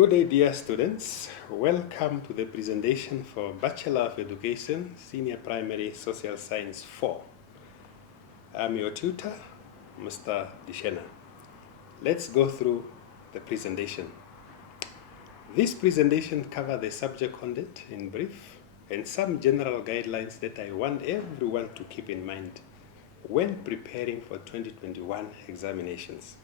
Good day, dear students. Welcome to the presentation for Bachelor of Education, Senior Primary Social Science 4. I'm your tutor, Mr. Dishena. Let's go through the presentation. This presentation covers the subject content in brief and some general guidelines that I want everyone to keep in mind when preparing for 2021 examinations.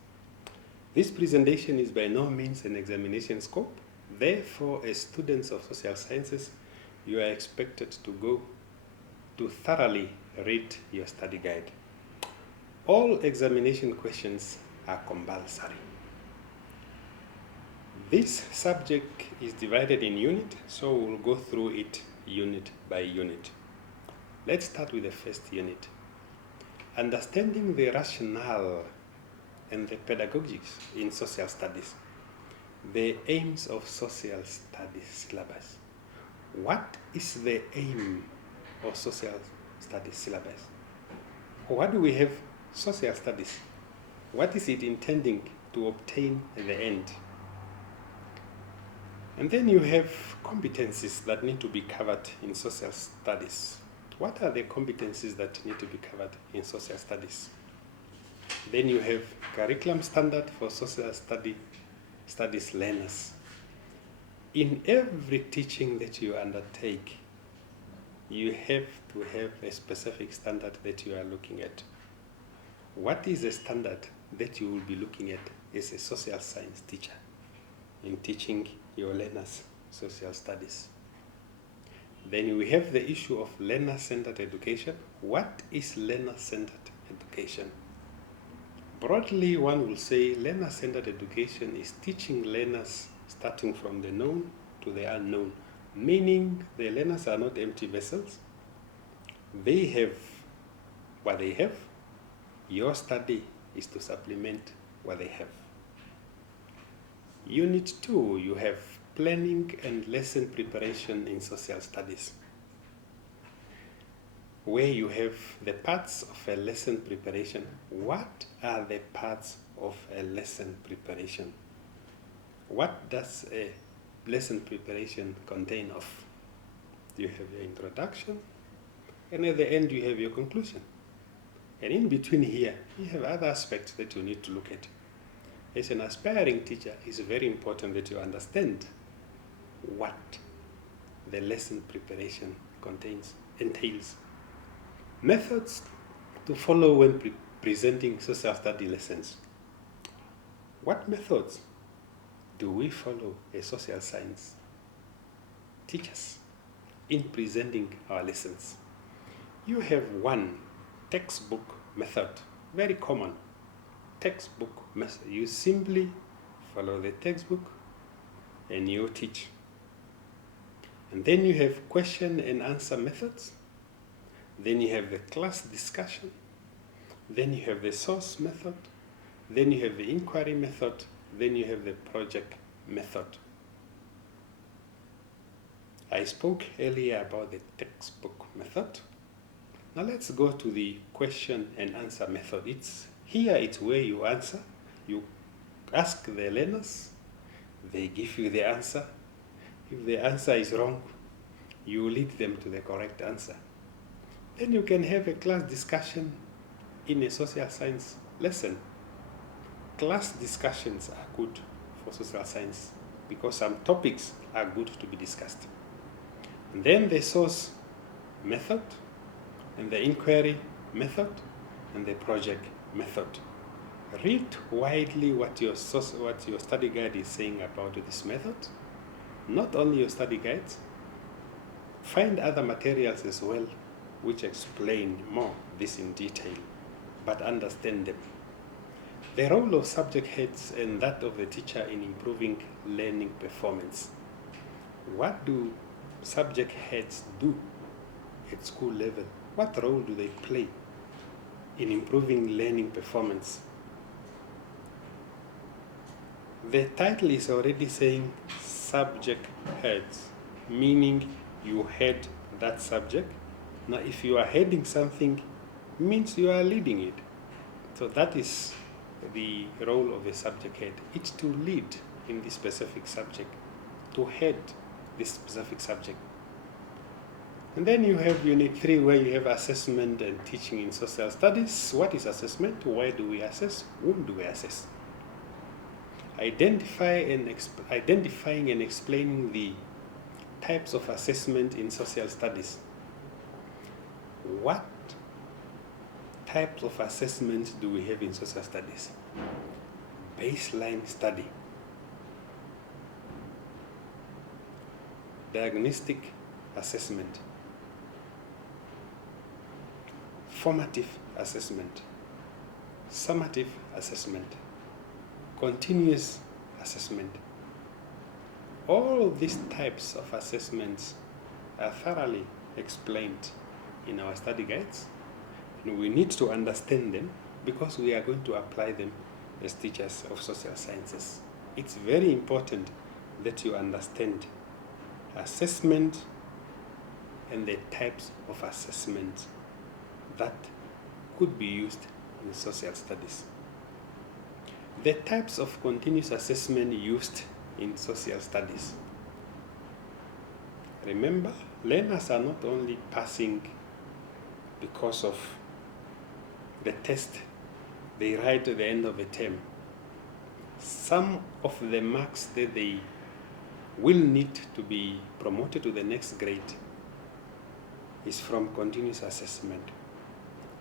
This presentation is by no means an examination scope. Therefore, as students of social sciences, you are expected to thoroughly read your study guide. All examination questions are compulsory. This subject is divided in unit, so we'll go through it unit by unit. Let's start with the first unit. Understanding the rationale and the pedagogics in social studies. The aims of social studies syllabus. What is the aim of social studies syllabus? What do we have social studies? What is it intending to obtain at the end? And then you have competencies that need to be covered in social studies. What are the competencies that need to be covered in social studies? Then you have curriculum standard for social studies learners. In every teaching that you undertake, you have to have a specific standard that you are looking at. What is a standard that you will be looking at as a social science teacher in teaching your learners social studies? Then we have the issue of learner-centered education. What is learner-centered education? Broadly, one will say learner-centered education is teaching learners starting from the known to the unknown, meaning the learners are not empty vessels. They have what they have. Your study is to supplement what they have. Unit 2, you have planning and lesson preparation in social studies, where you have the parts of a lesson preparation. What are the parts of a lesson preparation? What does a lesson preparation contain of? You have your introduction, and at the end you have your conclusion. And in between here, you have other aspects that you need to look at. As an aspiring teacher, it's very important that you understand what the lesson preparation entails. Methods to follow when presenting social study lessons. What methods do we follow as social science teachers in presenting our lessons? You have one textbook method, very common textbook method. You simply follow the textbook and you teach. And then you have question and answer methods. Then you have the class discussion. Then you have the source method. Then you have the inquiry method. Then you have the project method. I spoke earlier about the textbook method. Now let's go to the question and answer method. It's where you answer. You ask the learners. They give you the answer. If the answer is wrong, you lead them to the correct answer. Then you can have a class discussion in a social science lesson. Class discussions are good for social science because some topics are good to be discussed. And then the source method, and the inquiry method, and the project method. Read widely what your study guide is saying about this method. Not only your study guides, find other materials as well which explain more this in detail, but understand them. The role of subject heads and that of the teacher in improving learning performance. What do subject heads do at school level? What role do they play in improving learning performance? The title is already saying subject heads, meaning you head that subject. Now, if you are heading something, it means you are leading it. So that is the role of a subject head. It's to lead in this specific subject, to head this specific subject. And then you have Unit 3, where you have assessment and teaching in social studies. What is assessment? Why do we assess? Whom do we assess? Identifying and explaining the types of assessment in social studies. What types of assessment do we have in social studies? Baseline study, diagnostic assessment, formative assessment, summative assessment, continuous assessment. All these types of assessments are thoroughly explained in our study guides, and we need to understand them because we are going to apply them as teachers of social sciences. It's very important that you understand assessment and the types of assessment that could be used in social studies. The types of continuous assessment used in social studies. Remember, learners are not only passing because of the test they write at the end of the term. Some of the marks that they will need to be promoted to the next grade is from continuous assessment.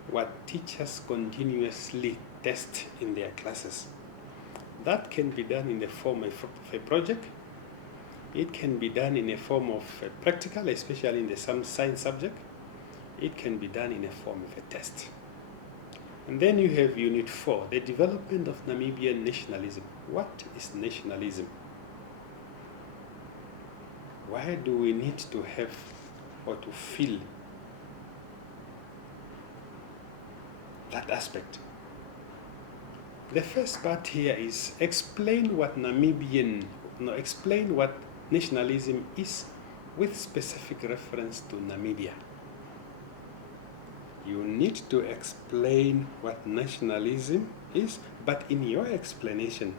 What teachers continuously test in their classes. That can be done in the form of a project. It can be done in a form of a practical, especially in the science subject. It can be done in a form of a test. And then you have Unit 4, the development of Namibian nationalism. What is nationalism? Why do we need to have or to feel that aspect? The first part here is explain what nationalism is with specific reference to Namibia. You need to explain what nationalism is, but in your explanation,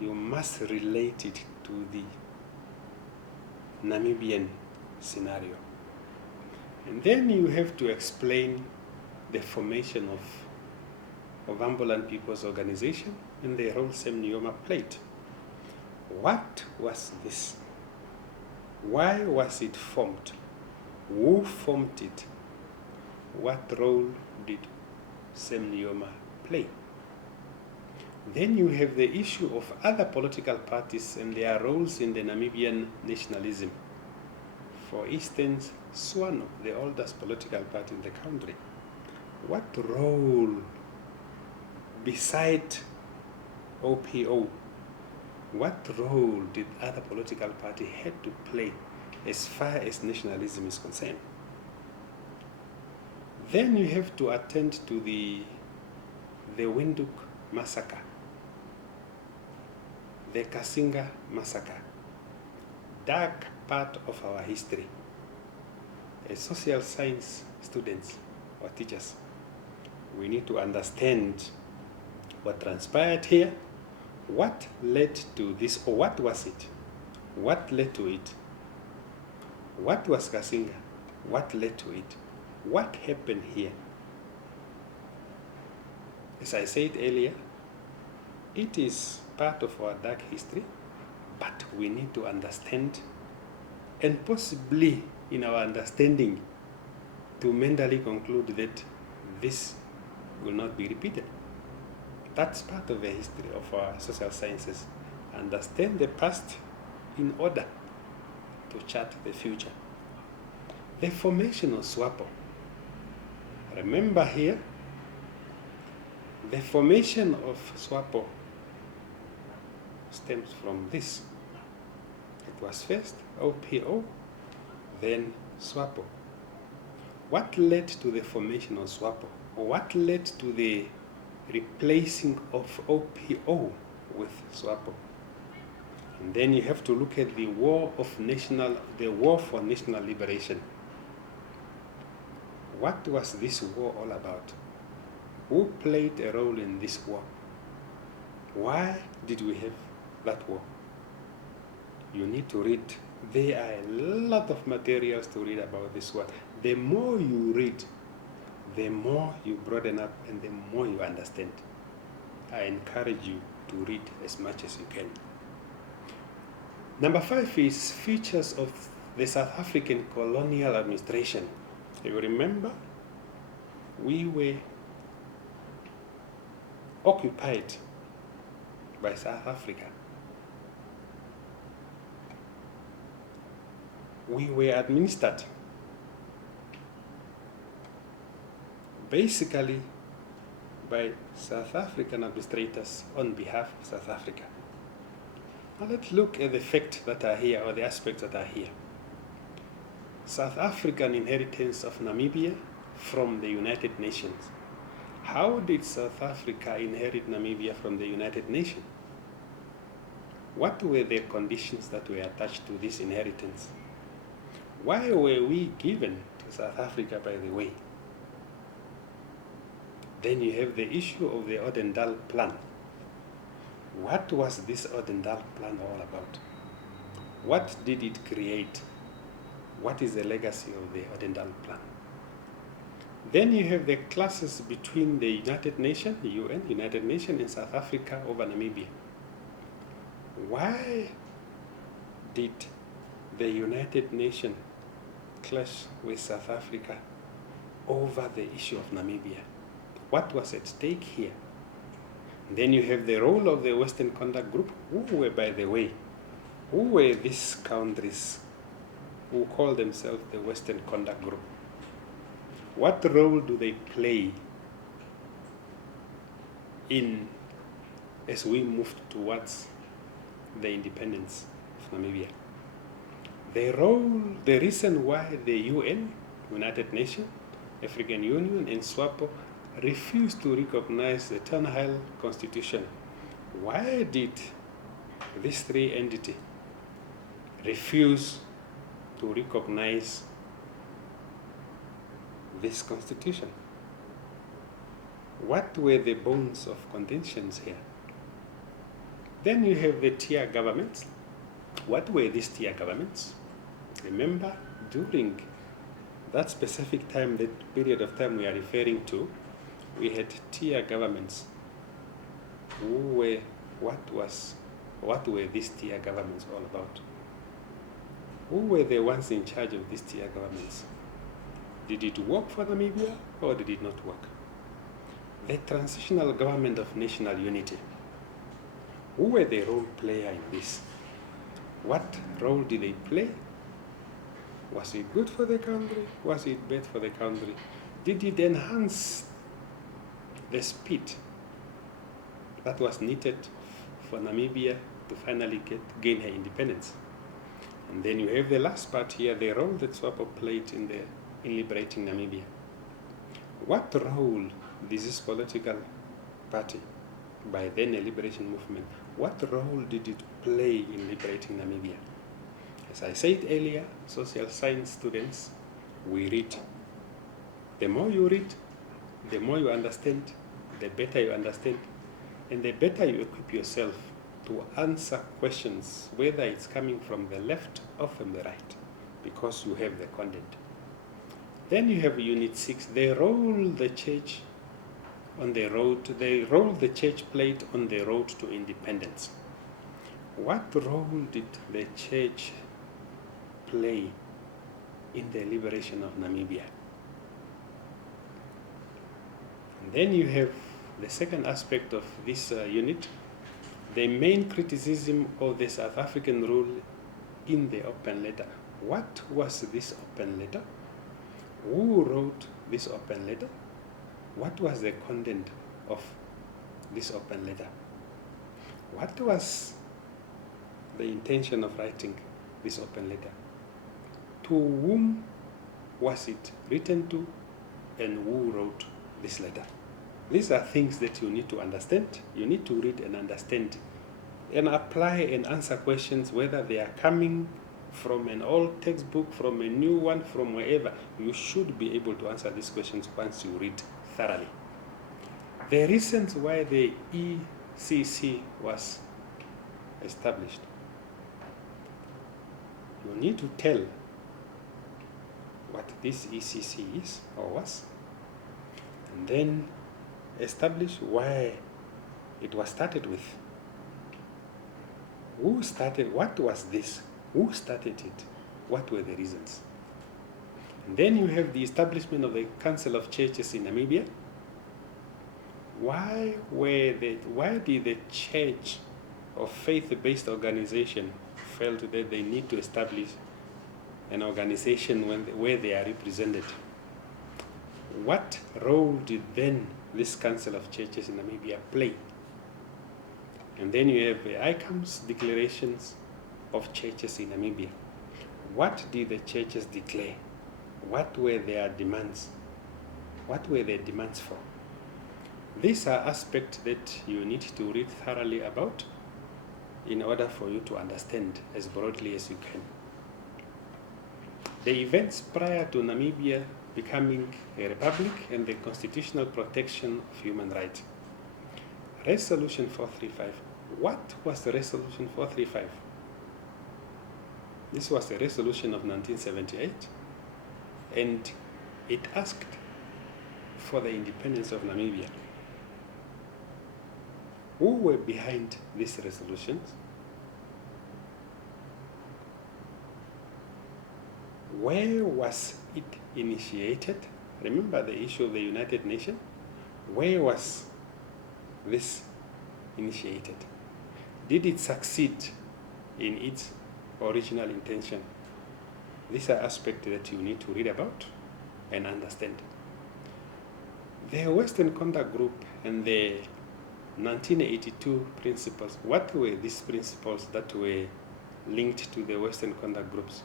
you must relate it to the Namibian scenario. And then you have to explain the formation of Ambulant People's Organization and the role Sam Nujoma played. What was this? Why was it formed? Who formed it? What role did Sam Nujoma play? Then you have the issue of other political parties and their roles in the Namibian nationalism. For instance, SWANO, the oldest political party in the country. What role, beside OPO, what role did other political parties have to play as far as nationalism is concerned? Then you have to attend to the Winduk Massacre, the Kasinga Massacre, dark part of our history. As social science students or teachers, we need to understand what transpired here, what led to this, or what was it, what led to it, what was Kasinga, what led to it, what happened here. As I said earlier, it is part of our dark history, but we need to understand, and possibly in our understanding to mentally conclude that this will not be repeated. That's part of the history of our social sciences. Understand the past in order to chart the future. The formation of SWAPO. Remember here, the formation of SWAPO stems from this. It was first OPO, then SWAPO. What led to the formation of SWAPO? Or what led to the replacing of OPO with SWAPO? And then you have to look at the war for national liberation. What was this war all about? Who played a role in this war? Why did we have that war? You need to read. There are a lot of materials to read about this one. The more you read, the more you broaden up and the more you understand. I encourage you to read as much as you can. Number 5 is features of the South African colonial administration. You remember, we were occupied by South Africa. We were administered basically by South African administrators on behalf of South Africa. Now let's look at the facts that are here, or the aspects that are here. South African inheritance of Namibia from the United Nations. How did South Africa inherit Namibia from the United Nations? What were the conditions that were attached to this inheritance? Why were we given to South Africa, by the way? Then you have the issue of the Odendaal Plan. What was this Odendaal Plan all about? What did it create? What is the legacy of the Odendaal Plan? Then you have the clashes between the United Nations, the UN, United Nations, and South Africa over Namibia. Why did the United Nations clash with South Africa over the issue of Namibia? What was at stake here? Then you have the role of the Western Contact Group. Who were, by the way, who were these countries who call themselves the Western Contact Group? What role do they play in as we moved towards the independence of Namibia? The role, the reason why the UN, United Nations, African Union, and SWAPO refused to recognize the Colonial Constitution. Why did these three entities refuse to recognize this constitution? What were the bones of contentions here? Then you have the tier governments. What were these tier governments? Remember, during that specific time, that period of time we are referring to, we had tier governments. What were these tier governments all about? Who were the ones in charge of these tier governments? Did it work for Namibia or did it not work? The transitional government of national unity. Who were the role player in this? What role did they play? Was it good for the country? Was it bad for the country? Did it enhance the speed that was needed for Namibia to finally gain her independence? And then you have the last part here, the role that SWAPO played in liberating Namibia. What role did this political party, by then a liberation movement, what role did it play in liberating Namibia? As I said earlier, social science students, we read. The more you read, the more you understand, the better you understand, and the better you equip yourself to answer questions, whether it's coming from the left or from the right, because you have the content. Then you have Unit 6, the role the church played on the road to independence. What role did the church play in the liberation of Namibia? And then you have the second aspect of this unit, the main criticism of the South African rule in the open letter. What was this open letter? Who wrote this open letter? What was the content of this open letter? What was the intention of writing this open letter? To whom was it written to, and who wrote this letter? These are things that you need to understand. You need to read and understand and apply and answer questions, whether they are coming from an old textbook, from a new one, from wherever. You should be able to answer these questions once you read thoroughly. The reasons why the ECC was established. You need to tell what this ECC is or was, and then establish why it was started with. Who started, what was this? Who started it? What were the reasons? And then you have the establishment of the Council of Churches in Namibia. Why did the church of faith-based organization feel that they need to establish an organization where they are represented? What role did then this Council of Churches in Namibia play? And then you have the ICAM's declarations of churches in Namibia. What did the churches declare? What were their demands? What were their demands for? These are aspects that you need to read thoroughly about in order for you to understand as broadly as you can. The events prior to Namibia becoming a republic and the constitutional protection of human rights. Resolution 435. What was the Resolution 435? This was a resolution of 1978, and it asked for the independence of Namibia. Who were behind these resolutions? Where was it initiated? Remember the issue of the United Nations? Where was this initiated? Did it succeed in its original intention? These are aspects that you need to read about and understand. The Western Contact Group and the 1982 principles. What were these principles that were linked to the Western Contact Groups?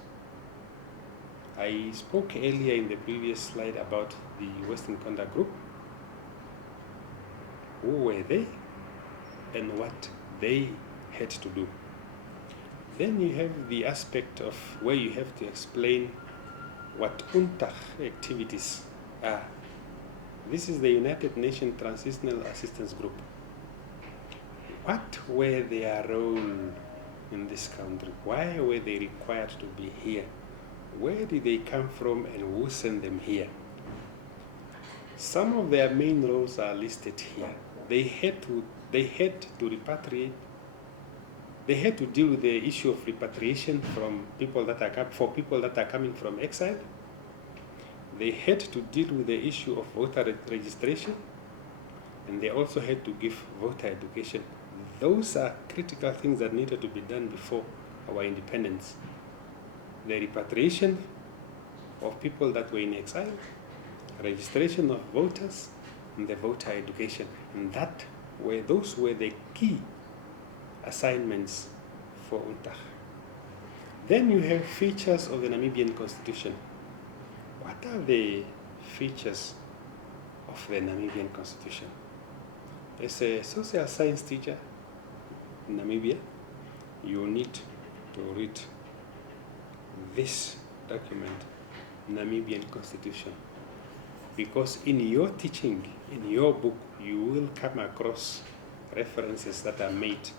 I spoke earlier in the previous slide about the Western Contact Group. Who were they and what they had to do? Then you have the aspect of where you have to explain what UNTAG activities are. This is the United Nations Transitional Assistance Group. What were their role in this country? Why were they required to be here? Where did they come from and who sent them here? Some of their main roles are listed here. They had to repatriate. They had to deal with the issue of repatriation from people that are coming from exile. They had to deal with the issue of voter registration, and they also had to give voter education. Those are critical things that needed to be done before our independence. The repatriation of people that were in exile, registration of voters, and the voter education. And those were the key assignments for UNTAG. Then you have features of the Namibian Constitution. What are the features of the Namibian Constitution? As a social science teacher in Namibia, you need to read this document, Namibian Constitution, because in your teaching, in your book, you will come across references that are made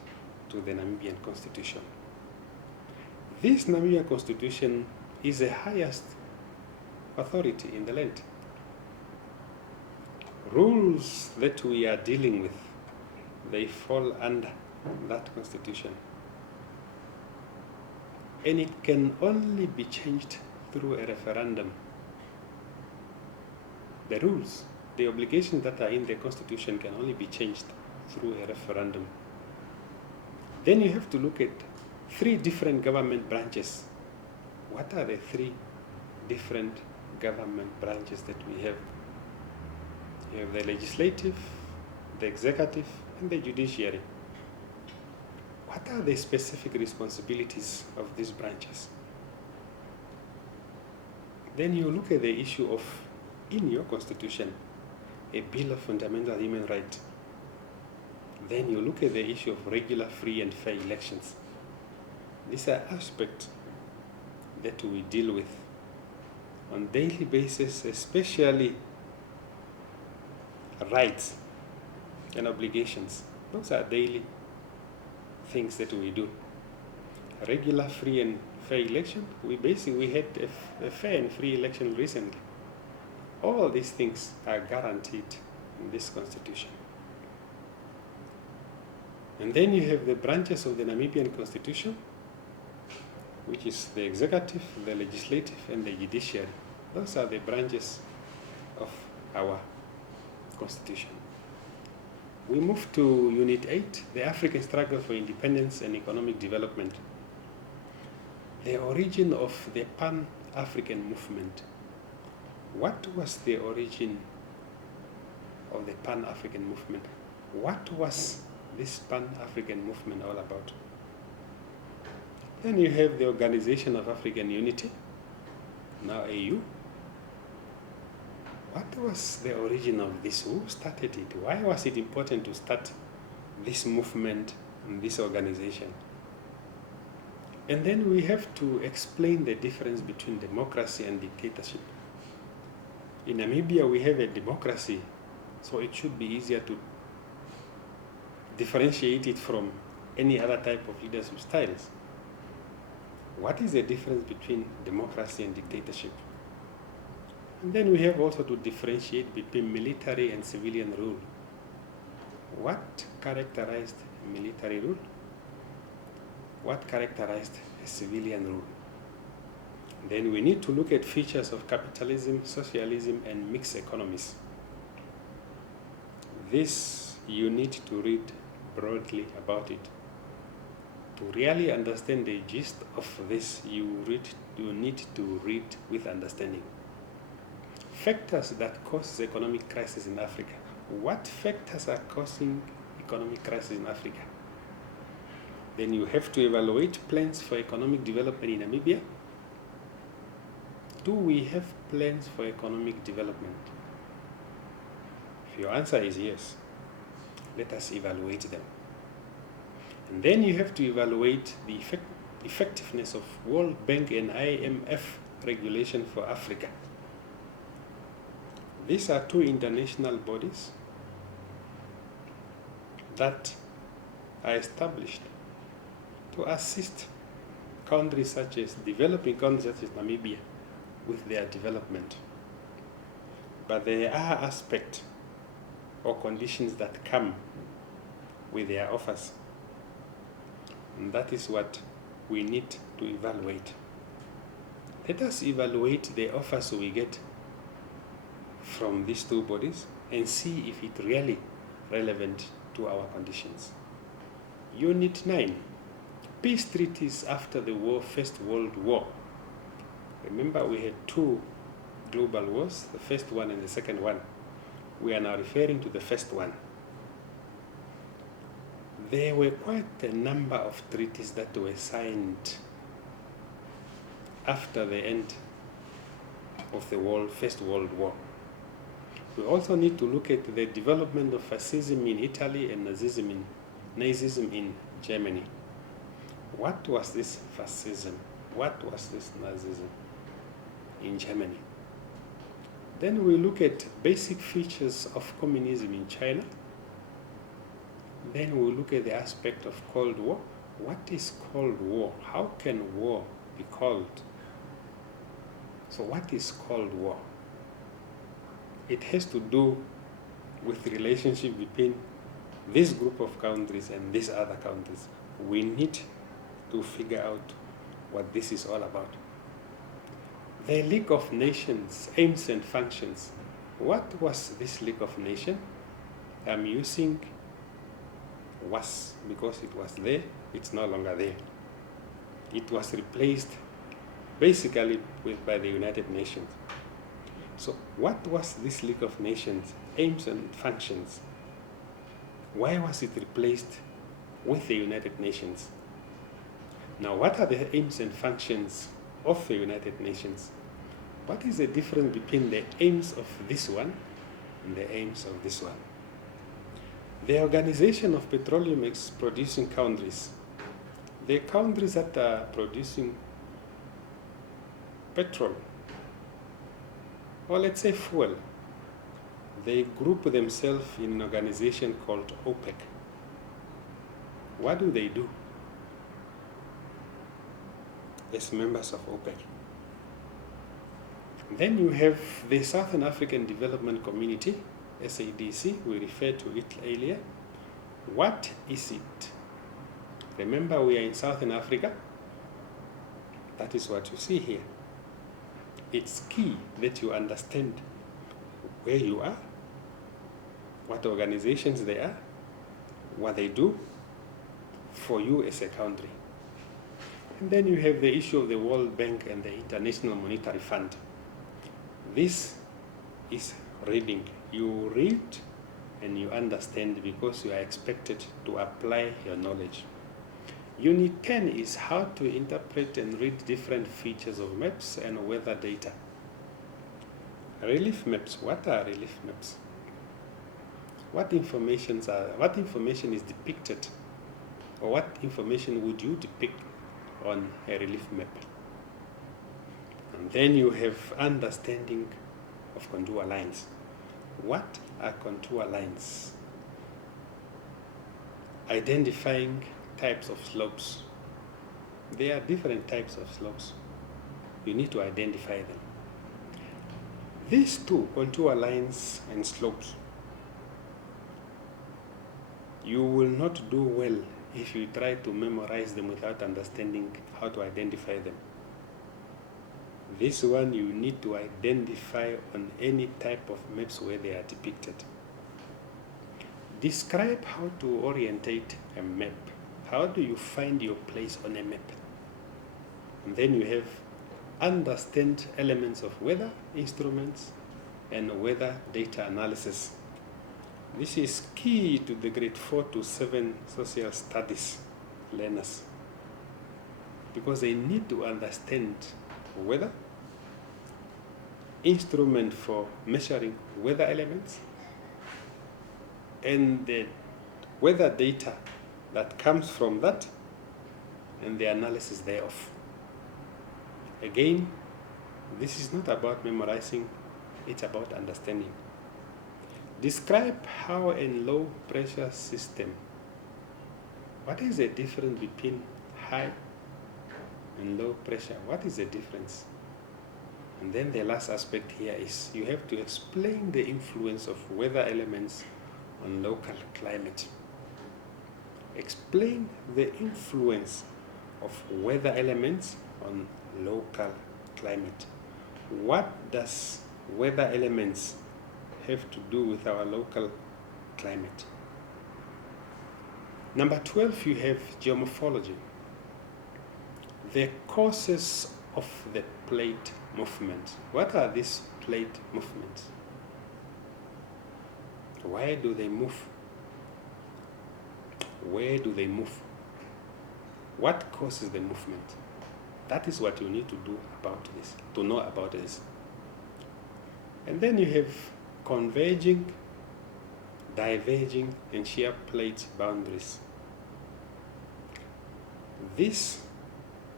to the Namibian Constitution. This Namibian Constitution is the highest authority in the land. Rules that we are dealing with, they fall under that Constitution. And it can only be changed through a referendum. The rules, the obligations that are in the Constitution can only be changed through a referendum. Then you have to look at 3 different government branches. What are the 3 different government branches that we have? You have the legislative, the executive, and the judiciary. What are the specific responsibilities of these branches? Then you look at the issue of, in your Constitution, a Bill of Fundamental Human Rights. Then you look at the issue of regular, free, and fair elections. These are aspects that we deal with on a daily basis, especially rights and obligations. Those are daily things that we do. Regular, free, and fair election. We had a fair and free election recently. All these things are guaranteed in this constitution. And then you have the branches of the Namibian Constitution, which is the executive, the legislative, and the judiciary. Those are the branches of our constitution. We move to Unit 8, the African Struggle for Independence and Economic Development. The origin of the Pan-African movement. What was the origin of the Pan-African movement? What was this Pan-African movement all about? Then you have the Organization of African Unity, now AU. What was the origin of this? Who started it? Why was it important to start this movement and this organization? And then we have to explain the difference between democracy and dictatorship. In Namibia, we have a democracy, so it should be easier to differentiate it from any other type of leadership styles. What is the difference between democracy and dictatorship? And then we have also to differentiate between military and civilian rule. What characterized military rule? What characterized a civilian rule? Then we need to look at features of capitalism, socialism, and mixed economies. This you need to read broadly about it. To really understand the gist of this, you need to read with understanding. Factors that cause economic crisis in Africa. What factors are causing economic crisis in Africa? Then you have to evaluate plans for economic development in Namibia. Do we have plans for economic development? If your answer is yes, let us evaluate them. And then you have to evaluate the effectiveness of World Bank and IMF regulation for Africa. These are two international bodies that are established to assist countries such as developing countries such as Namibia with their development. But there are aspects or conditions that come with their offers. And that is what we need to evaluate. Let us evaluate the offers we get from these two bodies and see if it's really relevant to our conditions. Unit 9, Peace Treaties after the First World War. Remember, we had two global wars, the first one and the second one. We are now referring to the first one. There were quite a number of treaties that were signed after the end of the First World War. We also need to look at the development of fascism in Italy and Nazism in Germany. What was this fascism? What was this Nazism in Germany? Then we look at basic features of communism in China. Then we look at the aspect of Cold War. What is Cold War? How can war be called? So what is Cold War? It has to do with the relationship between this group of countries and these other countries. We need to figure out what this is all about. The League of Nations, aims and functions. What was this League of Nations? I'm using was because it was there, it's no longer there. It was replaced basically by the United Nations. So what was this League of Nations, aims and functions? Why was it replaced with the United Nations? Now, what are the aims and functions of the United Nations? What is the difference between the aims of this one and the aims of this one? The Organization of Petroleum Producing Countries. The countries that are producing petrol, or let's say fuel, they group themselves in an organization called OPEC. What do? as members of OPEC. Then you have the Southern African Development Community, SADC, we referred to it earlier. What is it? Remember, we are in Southern Africa. That is what you see here. It's key that you understand where you are, what organizations they are, what they do for you as a country. And then you have the issue of the World Bank and the International Monetary Fund. This is reading. You read and you understand because you are expected to apply your knowledge. Unit 10 is how to interpret and read different features of maps and weather data. Relief maps. What are relief maps? What information is depicted, or what information would you depict on a relief map? And then you have understanding of contour lines. What are contour lines? Identifying types of slopes. There are different types of slopes. You need to identify them. These two, contour lines and slopes, you will not do well if you try to memorize them without understanding how to identify them. This one you need to identify on any type of maps where they are depicted. Describe how to orientate a map. How do you find your place on a map? And then you have understand elements of weather instruments and weather data analysis. This is key to the grade 4 to 7 social studies learners because they need to understand weather, instrument for measuring weather elements, and the weather data that comes from that and the analysis thereof. Again, this is not about memorizing, it's about understanding. Describe how a low pressure system, what is the difference between high and low pressure? What is the difference? And then the last aspect here is you have to explain the influence of weather elements on local climate. Explain the influence of weather elements on local climate. What does weather elements have to do with our local climate? Number 12, you have geomorphology. The causes of the plate movement. What are these plate movements? Why do they move? Where do they move? What causes the movement? That is what you need to do about this, to know about this. And then you have converging, diverging, and shear plate boundaries. These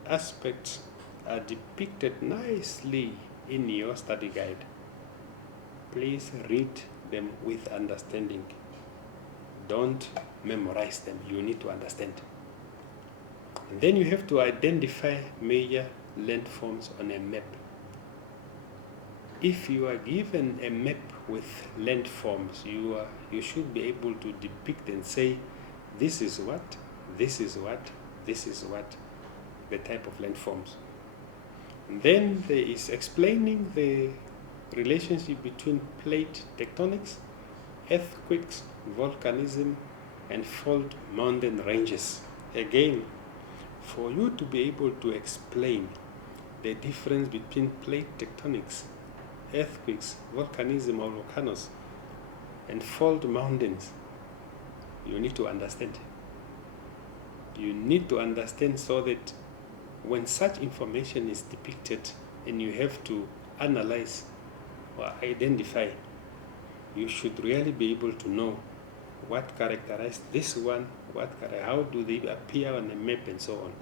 aspects are depicted nicely in your study guide. Please read them with understanding. Don't memorize them, you need to understand. And then you have to identify major landforms on a map. If you are given a map with landforms, you should be able to depict and say, this is what, this is what, this is what, the type of landforms. And then there is explaining the relationship between plate tectonics, earthquakes, volcanism, and fault mountain ranges. Again, for you to be able to explain the difference between plate tectonics, earthquakes, volcanism or volcanoes, and fault mountains, you need to understand. You need to understand so that when such information is depicted and you have to analyze or identify, you should really be able to know what characterizes this one, how do they appear on a map, and so on.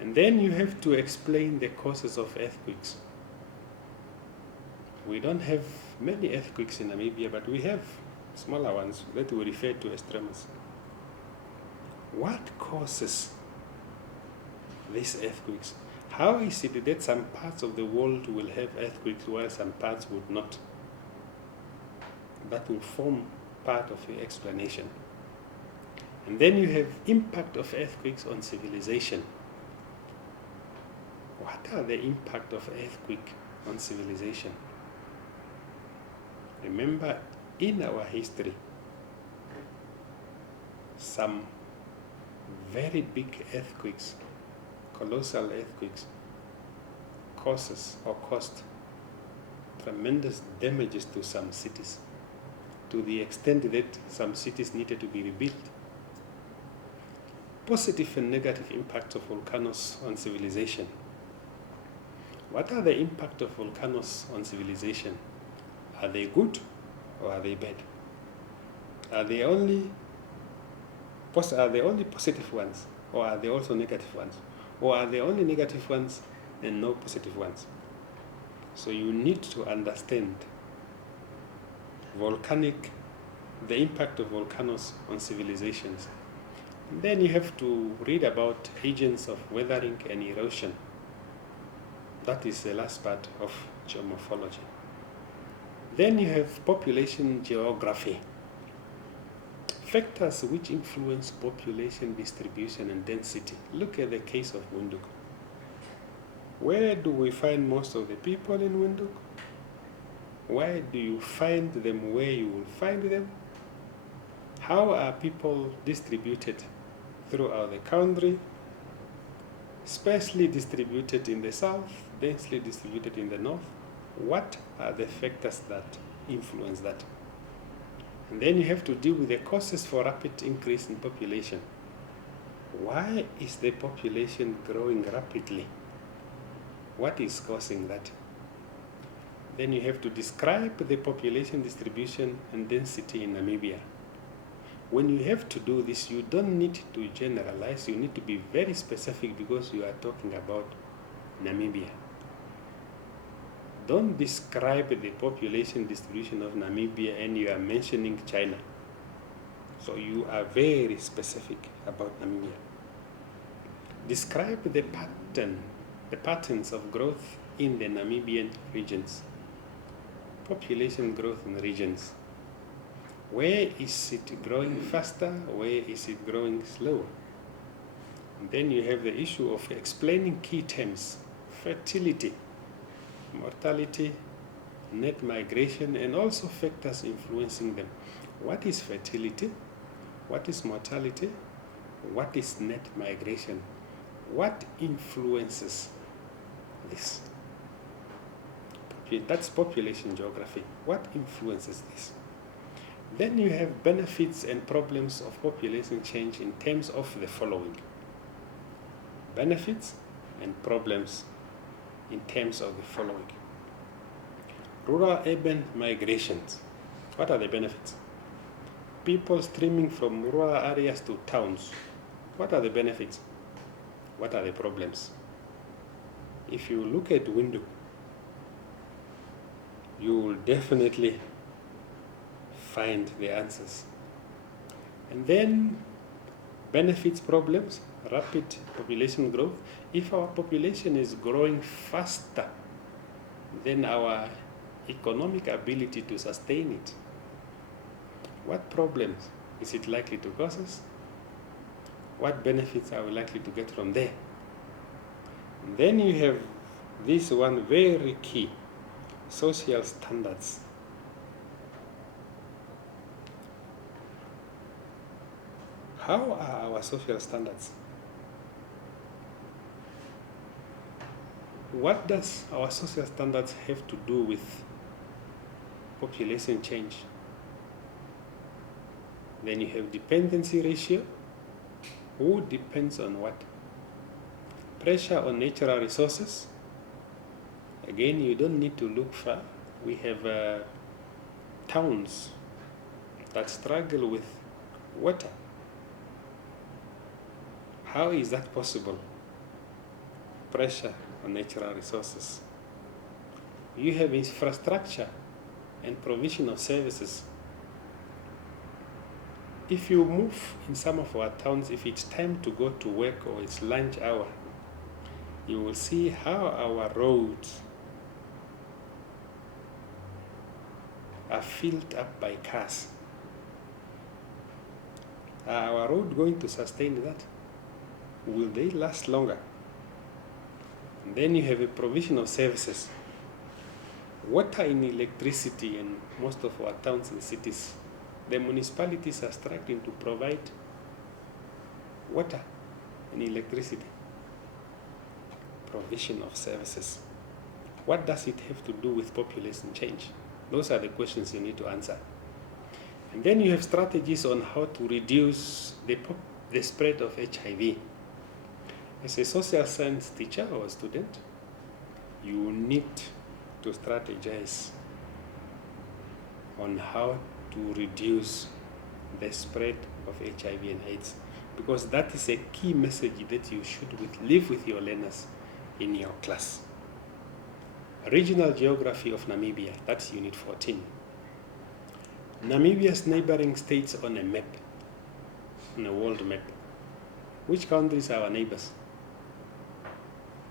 And then you have to explain the causes of earthquakes. We don't have many earthquakes in Namibia, but we have smaller ones that we refer to as tremors. What causes these earthquakes? How is it that some parts of the world will have earthquakes while some parts would not? That will form part of your explanation. And then you have impact of earthquakes on civilization. What are the impact of earthquake on civilization? Remember, in our history, some very big earthquakes, colossal earthquakes, caused tremendous damages to some cities, to the extent that some cities needed to be rebuilt. Positive and negative impacts of volcanoes on civilization. What are the impact of volcanoes on civilization? Are they good or are they bad? Are they only positive ones, or are they also negative ones? Or are they only negative ones and no positive ones? So you need to understand the impact of volcanoes on civilizations. And then you have to read about agents of weathering and erosion. That is the last part of geomorphology. Then you have population geography. Factors which influence population distribution and density. Look at the case of Winduk. Where do we find most of the people in Winduk? Why do you find them where you will find them? How are people distributed throughout the country? Sparsely distributed in the south, densely distributed in the north. What are the factors that influence that? And then you have to deal with the causes for rapid increase in population. Why is the population growing rapidly? What is causing that? Then you have to describe the population distribution and density in Namibia. When you have to do this, you don't need to generalize. You need to be very specific because you are talking about Namibia. Don't describe the population distribution of Namibia and you are mentioning China. So you are very specific about Namibia. Describe the patterns of growth in the Namibian regions. Population growth in regions. Where is it growing faster? Where is it growing slower? And then you have the issue of explaining key terms: fertility, mortality, net migration, and also factors influencing them. What is fertility? What is mortality? What is net migration? What influences this? That's population geography. What influences this? Then you have benefits and problems of population change in terms of the following. Benefits and problems in terms of the following. Rural-urban migrations. What are the benefits? People streaming from rural areas to towns. What are the benefits? What are the problems? If you look at Winduk, you will definitely find the answers. And then benefits, problems, rapid population growth. If our population is growing faster than our economic ability to sustain it, what problems is it likely to cause us? What benefits are we likely to get from there? And then you have this one very key: social standards. How are our social standards? What does our social standards have to do with population change? Then you have dependency ratio. Who depends on what? Pressure on natural resources. Again, you don't need to look far. We have towns that struggle with water. How is that possible? Pressure on natural resources. You have infrastructure and provision of services. If you move in some of our towns, if it's time to go to work or it's lunch hour, you will see how our roads are filled up by cars. Are our road going to sustain that? Will they last longer? And then you have a provision of services. Water and electricity in most of our towns and cities. The municipalities are struggling to provide water and electricity. Provision of services. What does it have to do with population change? Those are the questions you need to answer. And then you have strategies on how to reduce the spread of HIV. As a social science teacher or student, you need to strategize on how to reduce the spread of HIV and AIDS, because that is a key message that you should leave with your learners in your class. Regional geography of Namibia, that's Unit 14. Namibia's neighboring states on a map, on a world map. Which countries are our neighbors?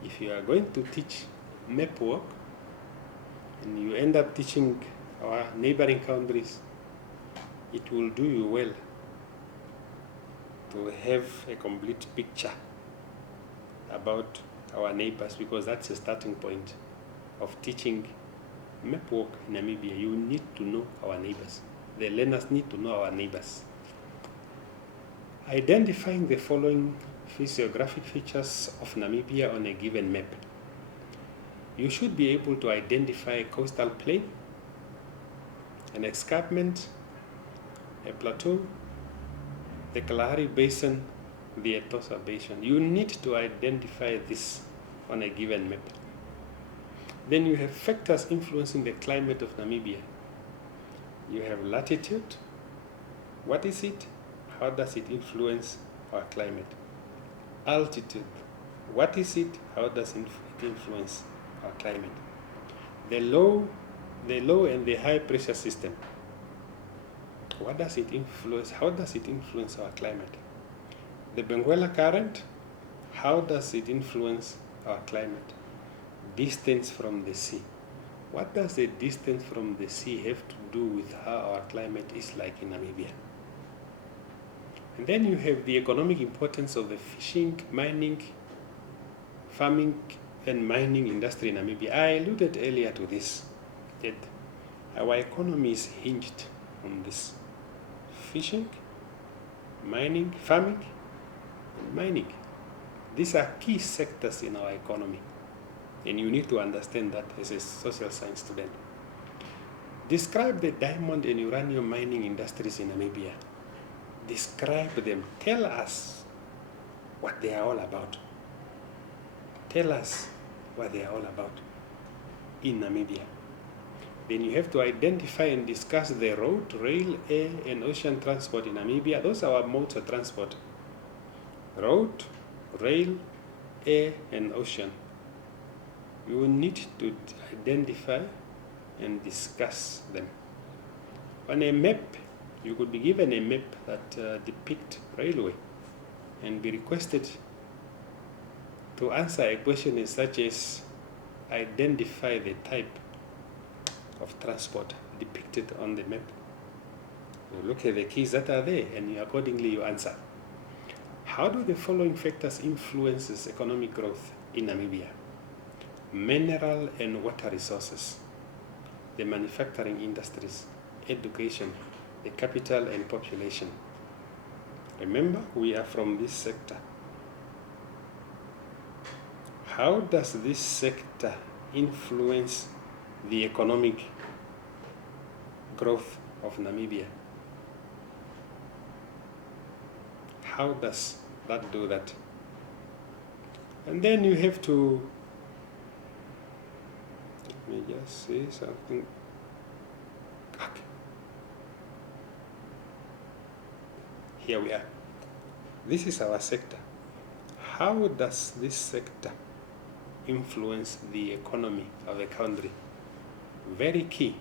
If you are going to teach map work and you end up teaching our neighboring countries, it will do you well to have a complete picture about our neighbors, because that's a starting point of teaching map work in Namibia. You need to know our neighbors. The learners need to know our neighbors. Identifying the following physiographic features of Namibia on a given map. You should be able to identify a coastal plain, an escarpment, a plateau, the Kalahari Basin, the Etosa Basin. You need to identify this on a given map. Then you have factors influencing the climate of Namibia. You have latitude. What is it? How does it influence our climate? Altitude. What is it? How does it influence our climate? The low and the high pressure system. What does it influence? How does it influence our climate? The Benguela current. How does it influence our climate? Distance from the sea. What does the distance from the sea have to do with how our climate is like in Namibia? And then you have the economic importance of the fishing, mining, farming, and mining industry in Namibia. I alluded earlier to this, that our economy is hinged on this. Fishing, mining, farming, and mining. These are key sectors in our economy. And you need to understand that as a social science student. Describe the diamond and uranium mining industries in Namibia. Describe them. Tell us what they are all about. Tell us what they are all about in Namibia. Then you have to identify and discuss the road, rail, air, and ocean transport in Namibia. Those are our modes of transport. Road, rail, air, and ocean. You will need to identify and discuss them. On a map, you could be given a map that depicts railway and be requested to answer a question such as identify the type of transport depicted on the map. You look at the keys that are there and accordingly you answer. How do the following factors influence economic growth in Namibia? Mineral and water resources, the manufacturing industries, education, the capital and population. Remember, we are from this sector. How does this sector influence the economic growth of Namibia? How does that do that? And then you have to, let me just say something. Okay. Here we are. This is our sector. How does this sector influence the economy of a country? Very key.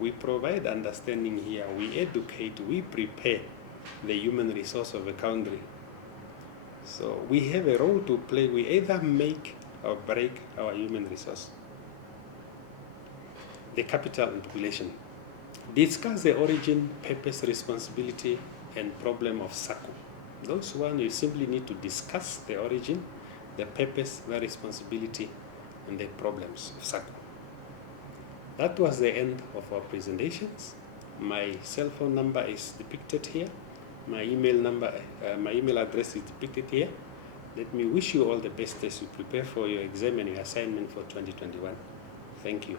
We provide understanding here. We educate, we prepare the human resource of a country. So we have a role to play. We either make or break our human resource. The capital and population. Discuss the origin, purpose, responsibility, and problem of SACU. Those one, you simply need to discuss the origin, the purpose, the responsibility, and the problems of SACU. That was the end of our presentations. My cell phone number is depicted here. My email address is depicted here. Let me wish you all the best as you prepare for your exam and your assignment for 2021. Thank you.